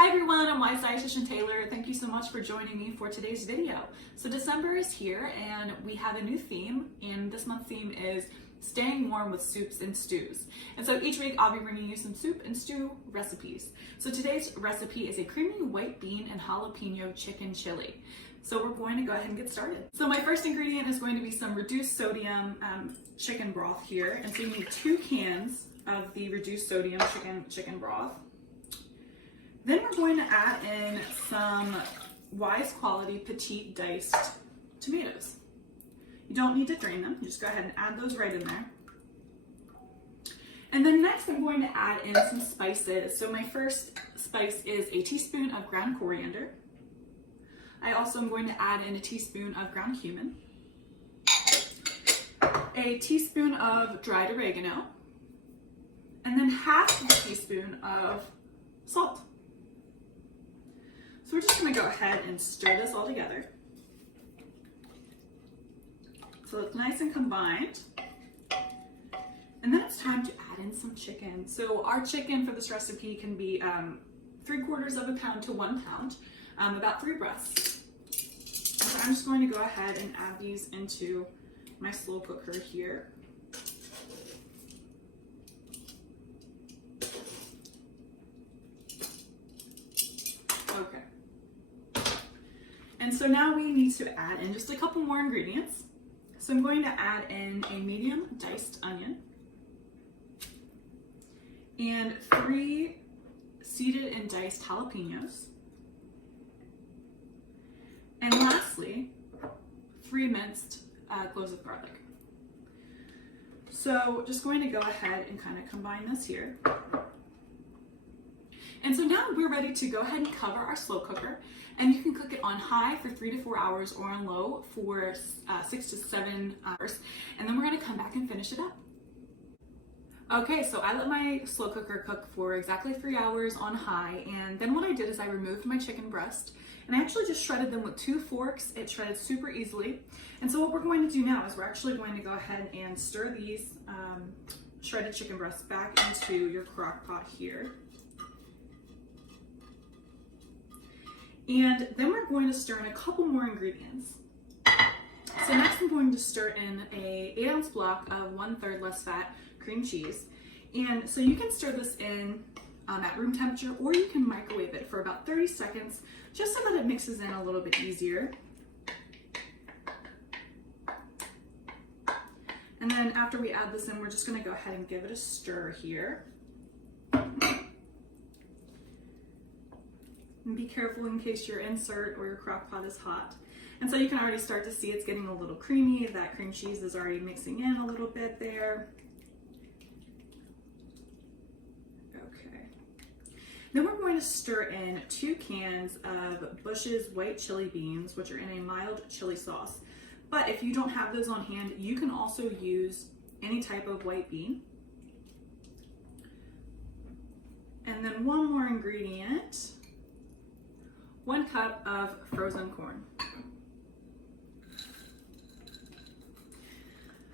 Hi everyone, I'm Weis Dietitian Taylor. Thank you so much for joining me for today's video. So December is here and we have a new theme, and this month's theme is staying warm with soups and stews. And so each week I'll be bringing you some soup and stew recipes. So today's recipe is a creamy white bean and jalapeno chicken chili. So we're going to go ahead and get started. So my first ingredient is going to be some reduced sodium chicken broth here. And so you need 2 cans of the reduced sodium chicken broth. Then we're going to add in some Weis quality petite diced tomatoes. You don't need to drain them, you just go ahead and add those right in there. And then next I'm going to add in some spices. So my first spice is a teaspoon of ground coriander. I also am going to add in a teaspoon of ground cumin, a teaspoon of dried oregano, and then half a teaspoon of salt. So we're just going to go ahead and stir this all together so it's nice and combined. And then it's time to add in some chicken. So our chicken for this recipe can be 3/4 of a pound to 1 pound, about 3 breasts. So I'm just going to go ahead and add these into my slow cooker here. Okay. And so now we need to add in just a couple more ingredients. So I'm going to add in a medium diced onion and 3 seeded and diced jalapenos. And lastly, 3 minced cloves of garlic. So just going to go ahead and kind of combine this here. And so now we're ready to go ahead and cover our slow cooker, and you can cook it on high for 3 to 4 hours or on low for 6 to 7 hours. And then we're gonna come back and finish it up. Okay, so I let my slow cooker cook for exactly 3 hours on high, and then what I did is I removed my chicken breast and I actually just shredded them with 2 forks. It shredded super easily. And so what we're going to do now is we're actually going to go ahead and stir these shredded chicken breasts back into your crock pot here. And then we're going to stir in a couple more ingredients. So next I'm going to stir in a 8-ounce block of 1/3 less fat cream cheese. And so you can stir this in at room temperature, or you can microwave it for about 30 seconds just so that it mixes in a little bit easier. And then after we add this in, we're just going to go ahead and give it a stir here. And be careful in case your insert or your crock pot is hot. And so you can already start to see it's getting a little creamy. That cream cheese is already mixing in a little bit there. Okay. Then we're going to stir in 2 cans of Bush's white chili beans, which are in a mild chili sauce. But if you don't have those on hand, you can also use any type of white bean. And then one more ingredient. 1 cup of frozen corn.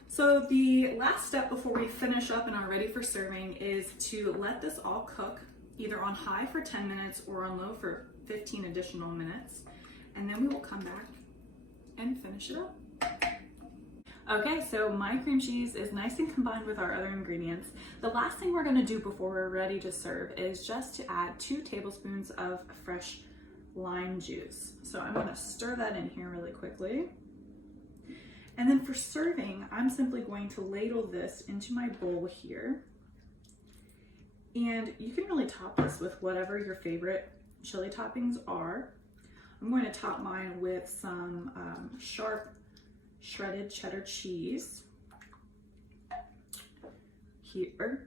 So the last step before we finish up and are ready for serving is to let this all cook either on high for 10 minutes or on low for 15 additional minutes. And then we will come back and finish it up. Okay, so my cream cheese is nice and combined with our other ingredients. The last thing we're gonna do before we're ready to serve is just to add 2 tablespoons of fresh lime juice. So I'm going to stir that in here really quickly. And then for serving, I'm simply going to ladle this into my bowl here. And you can really top this with whatever your favorite chili toppings are. I'm going to top mine with some sharp shredded cheddar cheese here.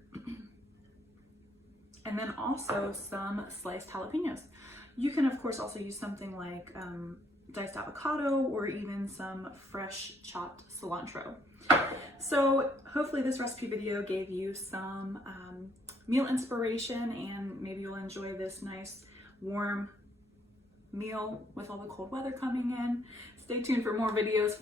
And then also some sliced jalapenos. You can, of course, also use something like diced avocado or even some fresh chopped cilantro. So hopefully this recipe video gave you some meal inspiration, and maybe you'll enjoy this nice warm meal with all the cold weather coming in. Stay tuned for more videos.